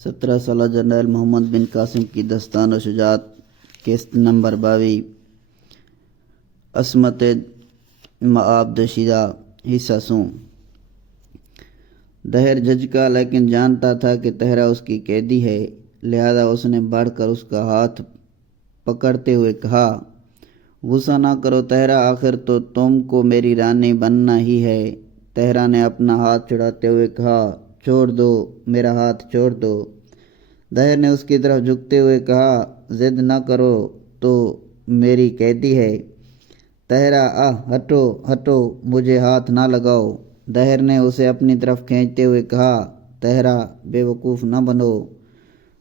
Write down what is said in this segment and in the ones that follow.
17 سالہ جنرل محمد بن قاسم کی دستان و شجاعت قسط نمبر 22 عصمت مآب دشیدہ حصہ سوں دہر جج کا لیکن جانتا تھا کہ تہرا اس کی قیدی ہے، لہذا اس نے بڑھ کر اس کا ہاتھ پکڑتے ہوئے کہا، غصہ نہ کرو تہرا، آخر تو تم کو میری رانی بننا ہی ہے۔ تہرا نے اپنا ہاتھ چھڑاتے ہوئے کہا، چھوڑ دو، میرا ہاتھ چھوڑ دو۔ دہر نے اس کی طرف جھکتے ہوئے کہا، ضد نہ کرو، تو میری قیدی ہے۔ تہرا، ہٹو ہٹو، مجھے ہاتھ نہ لگاؤ۔ دہر نے اسے اپنی طرف کھینچتے ہوئے کہا، تہرا، بے وقوف نہ بنو۔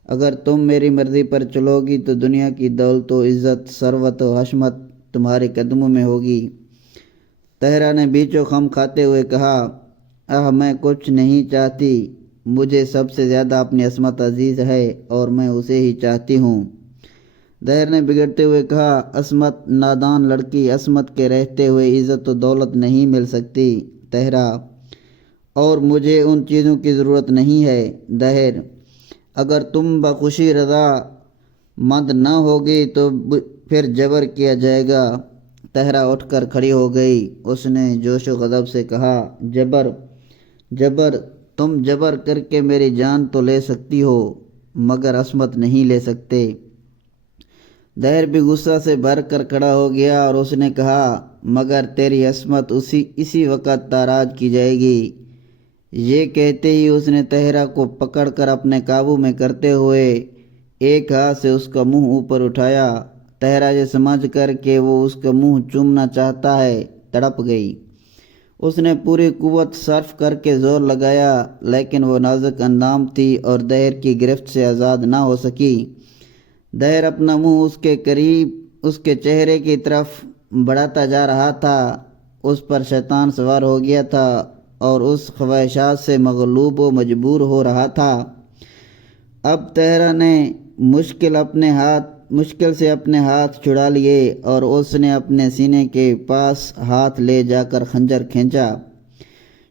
اگر تم میری مرضی پر چلو گی تو دنیا کی دولت و عزت، ثروت و حشمت تمہارے قدموں میں ہوگی۔ تہرا نے بیچو خم کھاتے ہوئے کہا، میں کچھ نہیں چاہتی، مجھے سب سے زیادہ اپنی عصمت عزیز ہے اور میں اسے ہی چاہتی ہوں۔ دہر نے بگڑتے ہوئے کہا، عصمت، نادان لڑکی، عصمت کے رہتے ہوئے عزت و دولت نہیں مل سکتی تہرا، اور مجھے ان چیزوں کی ضرورت نہیں ہے۔ دہر، اگر تم بخوشی رضا مند نہ ہوگی تو پھر جبر کیا جائے گا۔ تہرا اٹھ کر کھڑی ہو گئی۔ اس نے جوش و غضب سے کہا، جبر؟ جبر؟ تم جبر کر کے میری جان تو لے سکتی ہو مگر عصمت نہیں لے سکتے۔ دہر بھی غصہ سے بھر کر کھڑا ہو گیا اور اس نے کہا، مگر تیری عصمت اسی وقت تاراج کی جائے گی۔ یہ کہتے ہی اس نے تہرا کو پکڑ کر اپنے قابو میں کرتے ہوئے ایک ہاتھ سے اس کا منہ اوپر اٹھایا۔ تہرا یہ سمجھ کر کہ وہ اس کا منہ چومنا چاہتا ہے، تڑپ گئی۔ اس نے پوری قوت صرف کر کے زور لگایا، لیکن وہ نازک اندام تھی اور دہر کی گرفت سے آزاد نہ ہو سکی۔ دہر اپنا منہ اس کے قریب اس کے چہرے کی طرف بڑھاتا جا رہا تھا۔ اس پر شیطان سوار ہو گیا تھا اور اس خواہشات سے مغلوب و مجبور ہو رہا تھا۔ اب تہرا نے مشکل سے اپنے ہاتھ چھڑا لیے اور اس نے اپنے سینے کے پاس ہاتھ لے جا کر خنجر کھینچا۔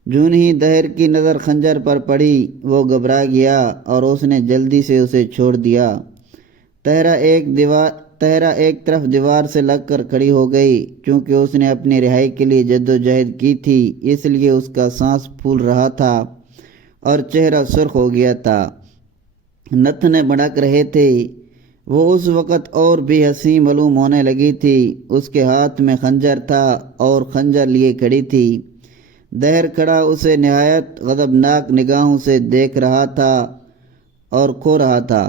جون ہی دہر کی نظر خنجر پر پڑی، وہ گھبرا گیا اور اس نے جلدی سے اسے چھوڑ دیا۔ تہرا ایک طرف دیوار سے لگ کر کھڑی ہو گئی۔ چونکہ اس نے اپنی رہائی کے لیے جد و جہد کی تھی، اس لیے اس کا سانس پھول رہا تھا اور چہرہ سرخ ہو گیا تھا، نتنے بھڑک رہے تھے۔ وہ اس وقت اور بھی حسین معلوم ہونے لگی تھی۔ اس کے ہاتھ میں خنجر تھا اور خنجر لیے کھڑی تھی۔ دہر کھڑا اسے نہایت غضبناک نگاہوں سے دیکھ رہا تھا اور کھو رہا تھا۔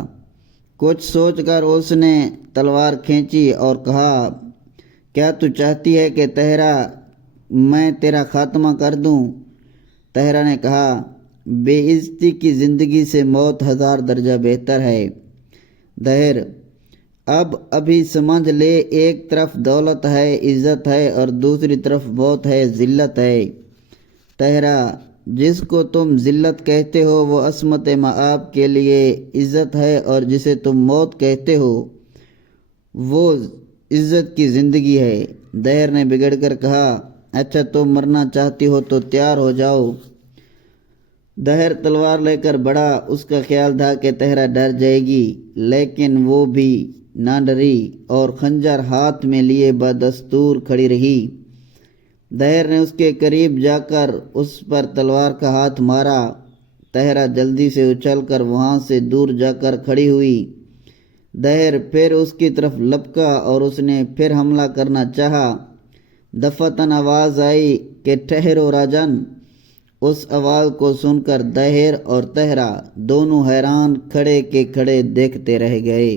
کچھ سوچ کر اس نے تلوار کھینچی اور کہا، کیا تو چاہتی ہے کہ تہرا میں تیرا خاتمہ کر دوں؟ تہرا نے کہا، بے عزتی کی زندگی سے موت 1000 درجہ بہتر ہے۔ دہر، ابھی سمجھ لے، ایک طرف دولت ہے، عزت ہے اور دوسری طرف موت ہے، ذلت ہے۔ تہرا، جس کو تم ذلت کہتے ہو وہ عصمت مآب کے لیے عزت ہے، اور جسے تم موت کہتے ہو وہ عزت کی زندگی ہے۔ دہر نے بگڑ کر کہا، اچھا تم مرنا چاہتی ہو تو تیار ہو جاؤ۔ دہر تلوار لے کر بڑھا۔ اس کا خیال تھا کہ تہرا ڈر جائے گی، لیکن وہ بھی نہ ڈری اور خنجر ہاتھ میں لیے بدستور کھڑی رہی۔ دہر نے اس کے قریب جا کر اس پر تلوار کا ہاتھ مارا۔ تہرا جلدی سے اچھل کر وہاں سے دور جا کر کھڑی ہوئی۔ دہر پھر اس کی طرف لپکا اور اس نے پھر حملہ کرنا چاہا۔ دفعتاً آواز آئی کہ ٹھہرو راجن۔ اس آواز کو سن کر دہر اور تہرا دونوں حیران کھڑے کے کھڑے دیکھتے رہ گئے۔